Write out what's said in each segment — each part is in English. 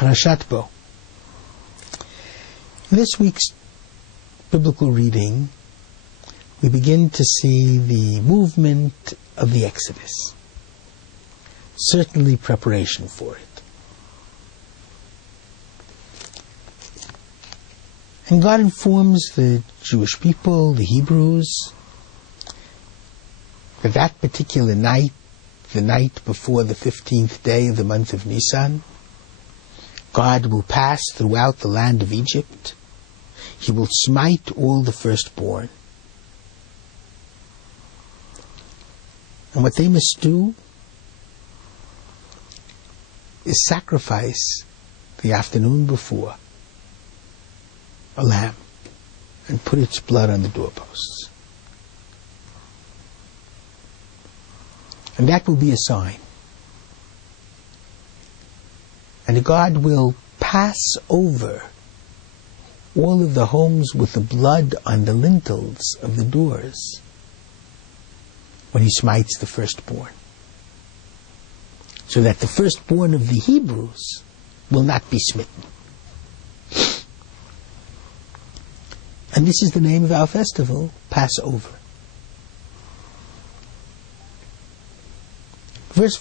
Parashat Bo. In this week's biblical reading, we begin to see the movement of the Exodus. Certainly preparation for it. And God informs the Jewish people, the Hebrews, that that particular night, the night before the 15th day of the month of Nisan, God will pass throughout the land of Egypt. He will smite all the firstborn. And what they must do is sacrifice the afternoon before a lamb and put its blood on the doorposts. And that will be a sign. And God will pass over all of the homes with the blood on the lintels of the doors when he smites the firstborn. So that the firstborn of the Hebrews will not be smitten. And this is the name of our festival, Passover. Verse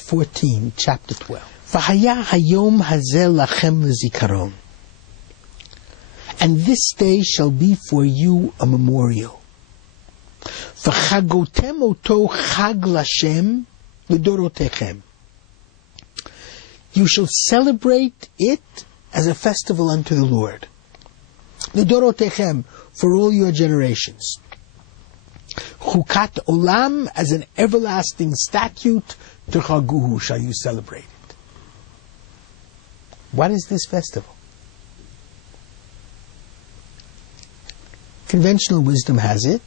14, chapter 12. V'haya hayom hazeh lachem lezikaron. And this day shall be for you a memorial. V'chagotem oto chag Lashem l'dorotechem. You shall celebrate it as a festival unto the Lord. L'dorotechem, for all your generations. Chukat olam, as an everlasting statute, t'chaguhu, shall you celebrate it. What is this festival? Conventional wisdom has it,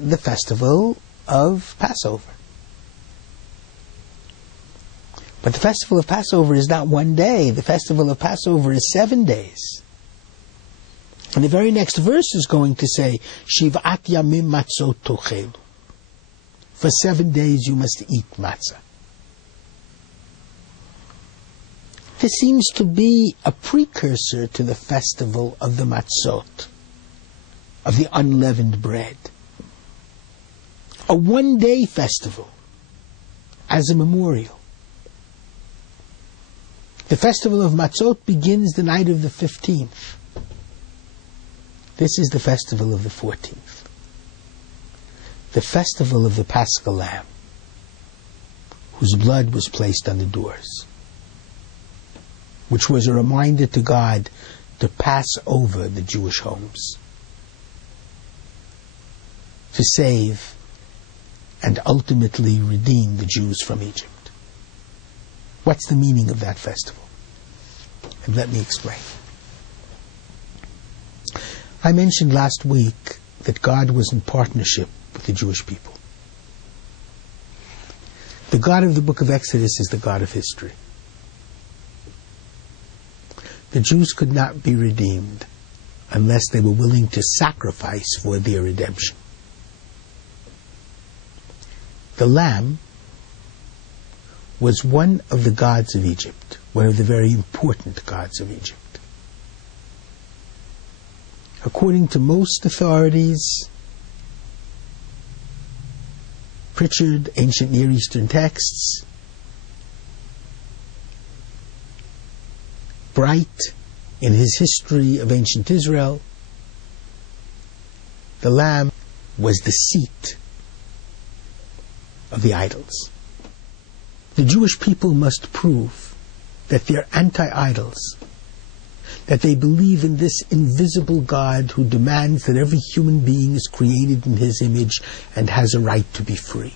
the festival of Passover. But the festival of Passover is not one day. The festival of Passover is 7 days. And the very next verse is going to say, Shiv'at yamim matzot tochelu. For 7 days you must eat matzah. This seems to be a precursor to the festival of the matzot, of the unleavened bread. A one-day festival as a memorial. The festival of matzot begins the night of the 15th. This is the festival of the 14th. The festival of the Paschal Lamb, whose blood was placed on the doors, which was a reminder to God to pass over the Jewish homes, to save and ultimately redeem the Jews from Egypt. What's the meaning of that festival? And let me explain. I mentioned last week that God was in partnership with the Jewish people. The God of the book of Exodus is the God of history. The Jews could not be redeemed unless they were willing to sacrifice for their redemption. The lamb was one of the gods of Egypt, one of the very important gods of Egypt. According to most authorities, Pritchard, Ancient Near Eastern Texts, Bright, in his History of Ancient Israel, the lamb was the seat of the idols. The Jewish people must prove that they're anti-idols, that they believe in this invisible God who demands that every human being is created in his image and has a right to be free.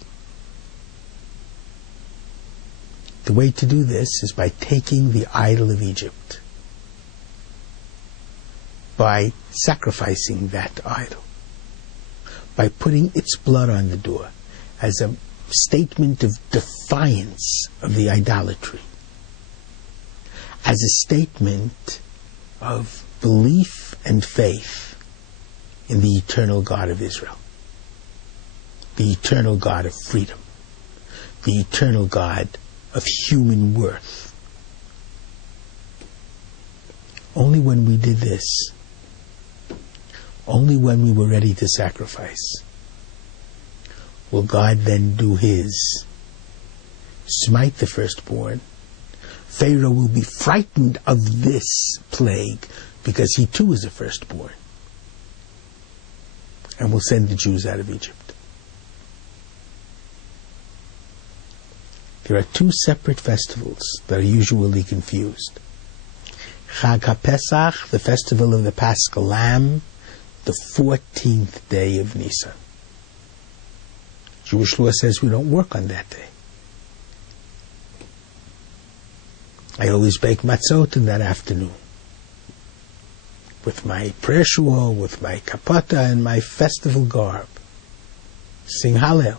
The way to do this is by taking the idol of Egypt, by sacrificing that idol, by putting its blood on the door as a statement of defiance of the idolatry, as a statement of belief and faith in the eternal God of Israel, the eternal God of freedom, the eternal God of human worth. Only when we did this, only when we were ready to sacrifice, will God then do His. Smite the firstborn. Pharaoh will be frightened of this plague because he too is a firstborn, and will send the Jews out of Egypt. There are two separate festivals that are usually confused. Chag HaPesach, the festival of the Paschal Lamb, the 14th day of Nisan. Jewish law says we don't work on that day. I always bake matzot in that afternoon, with my prayer shul, with my kapata, and my festival garb. Sing Hallel.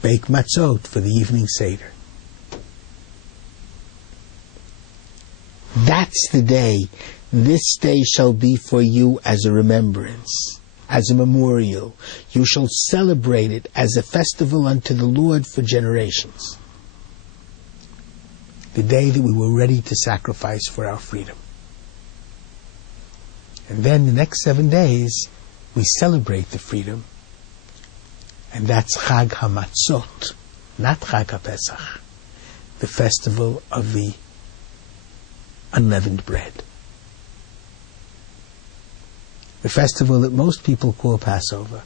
Bake matzot for the evening seder. That's the day. This day shall be for you as a remembrance, as a memorial. You shall celebrate it as a festival unto the Lord for generations. The day that we were ready to sacrifice for our freedom. And then the next 7 days, we celebrate the freedom. And that's Chag HaMatzot, not Chag HaPesach, the festival of the unleavened bread. The festival that most people call Passover.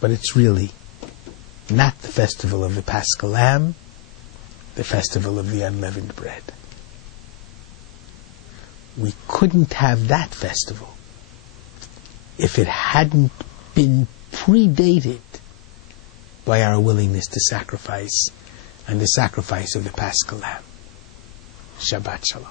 But it's really not the festival of the Paschal Lamb, the festival of the unleavened bread. We couldn't have that festival if it hadn't been predated by our willingness to sacrifice and the sacrifice of the Paschal Lamb. Shabbat Shalom.